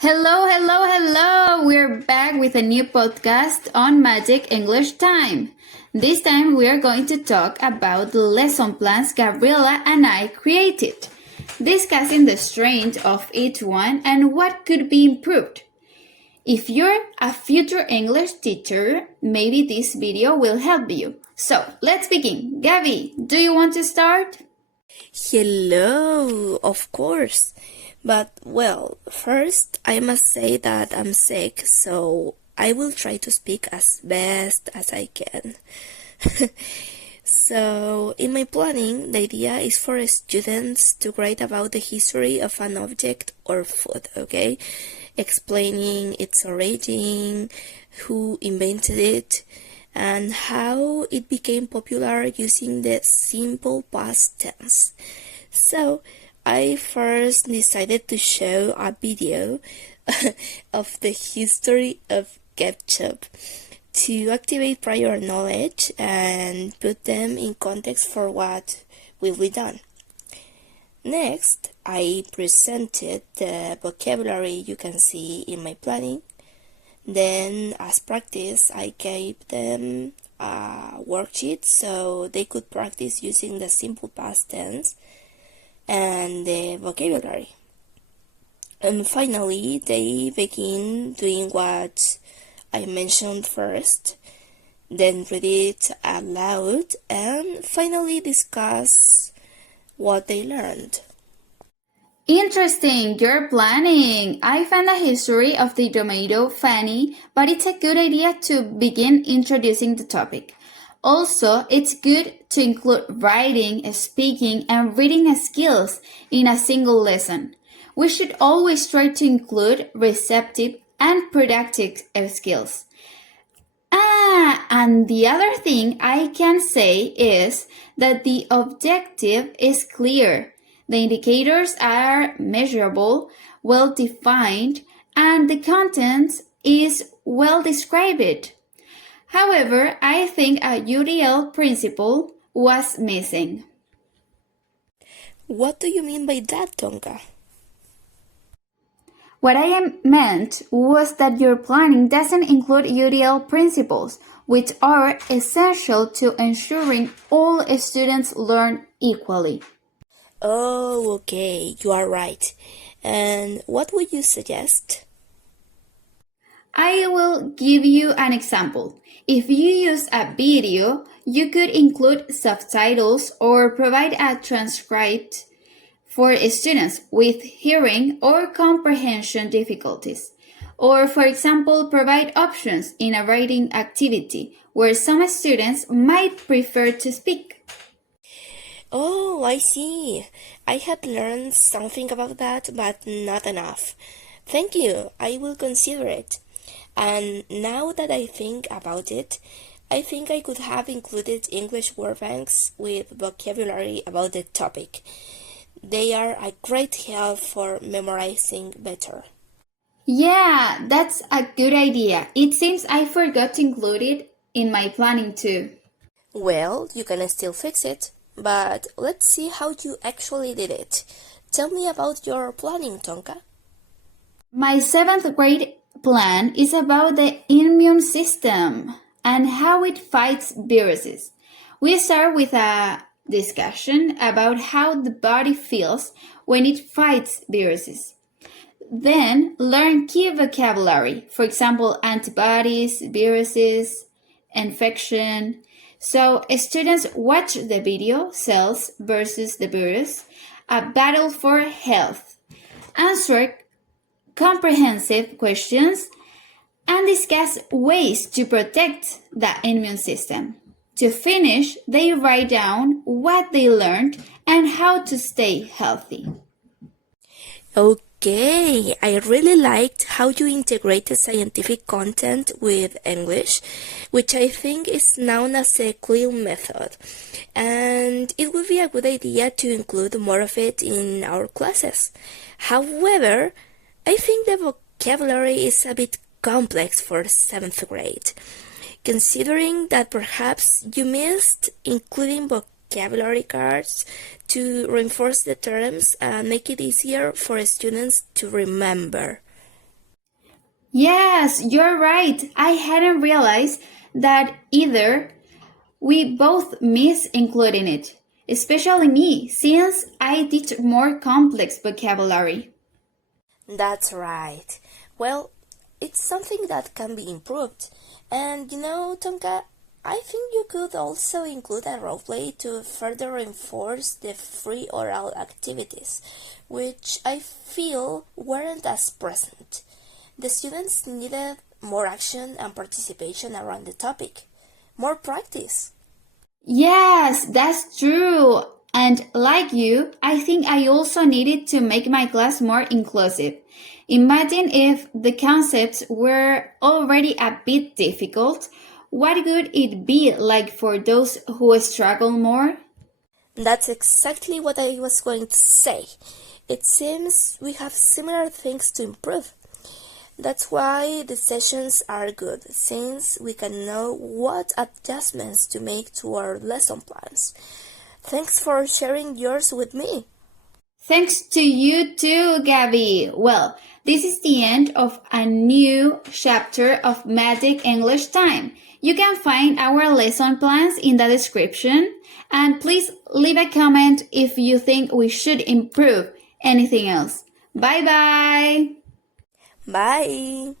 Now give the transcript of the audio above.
Hello, hello, hello! We're back with a new podcast on Magic English Time. This time we are going to talk about the lesson plans Gabriela and I created, discussing the strengths of each one and what could be improved. If you're a future English teacher, maybe this video will help you. So, let's begin. Gabby, do you want to start? Hello, of course. But, first I must say that I'm sick, so I will try to speak as best as I can. So, in my planning, the idea is for students to write about the history of an object or food, okay? Explaining its origin, who invented it, and how it became popular using the simple past tense. So, I first decided to show a video of the history of ketchup to activate prior knowledge and put them in context for what will be done. Next, I presented the vocabulary you can see in my planning. Then, as practice, I gave them a worksheet so they could practice using the simple past tense and the vocabulary. And finally, they begin doing what I mentioned first, then read it aloud, and finally discuss what they learned. Interesting, you're planning. I found a history of the tomato funny, but it's a good idea to begin introducing the topic. Also, it's good to include writing, speaking, and reading skills in a single lesson. We should always try to include receptive and productive skills. And the other thing I can say is that the objective is clear. The indicators are measurable, well defined, and the content is well described. However, I think a UDL principle was missing. What do you mean by that, Tonka? What I meant was that your planning doesn't include UDL principles, which are essential to ensuring all students learn equally. Oh, okay, you are right. And what would you suggest? I will give you an example. If you use a video, you could include subtitles or provide a transcript for students with hearing or comprehension difficulties. Or, for example, provide options in a writing activity where some students might prefer to speak. Oh, I see. I had learned something about that, but not enough. Thank you. I will consider it. And now that I think about it, I think I could have included English word banks with vocabulary about the topic. They are a great help for memorizing better. Yeah, that's a good idea. It seems I forgot to include it in my planning too. Well, you can still fix it, but let's see how you actually did it. Tell me about your planning, Tonka. My 7th grade plan is about the immune system and how it fights viruses. We start with a discussion about how the body feels when it fights viruses. Then learn key vocabulary, for example, antibodies, viruses, infection. So students watch the video, Cells versus the Virus, a battle for health. Answer comprehensive questions and discuss ways to protect the immune system. To finish, they write down what they learned and how to stay healthy. Okay, I really liked how you integrated scientific content with English, which I think is known as the CLIL method. And it would be a good idea to include more of it in our classes. However, I think the vocabulary is a bit complex for 7th grade, considering that perhaps you missed including vocabulary cards to reinforce the terms and make it easier for students to remember. Yes, you're right. I hadn't realized that either. We both miss including it, especially me, since I teach more complex vocabulary. That's right. Well, it's something that can be improved. And Tonka, I think you could also include a roleplay to further reinforce the free oral activities, which I feel weren't as present. The students needed more action and participation around the topic, more practice. Yes, that's true. And like you, I think I also needed to make my class more inclusive. Imagine if the concepts were already a bit difficult. What would it be like for those who struggle more? That's exactly what I was going to say. It seems we have similar things to improve. That's why the sessions are good, since we can know what adjustments to make to our lesson plans. Thanks for sharing yours with me. Thanks to you too, Gabby. Well, this is the end of a new chapter of Magic English Time. You can find our lesson plans in the description, and please leave a comment if you think we should improve anything else. Bye bye! Bye!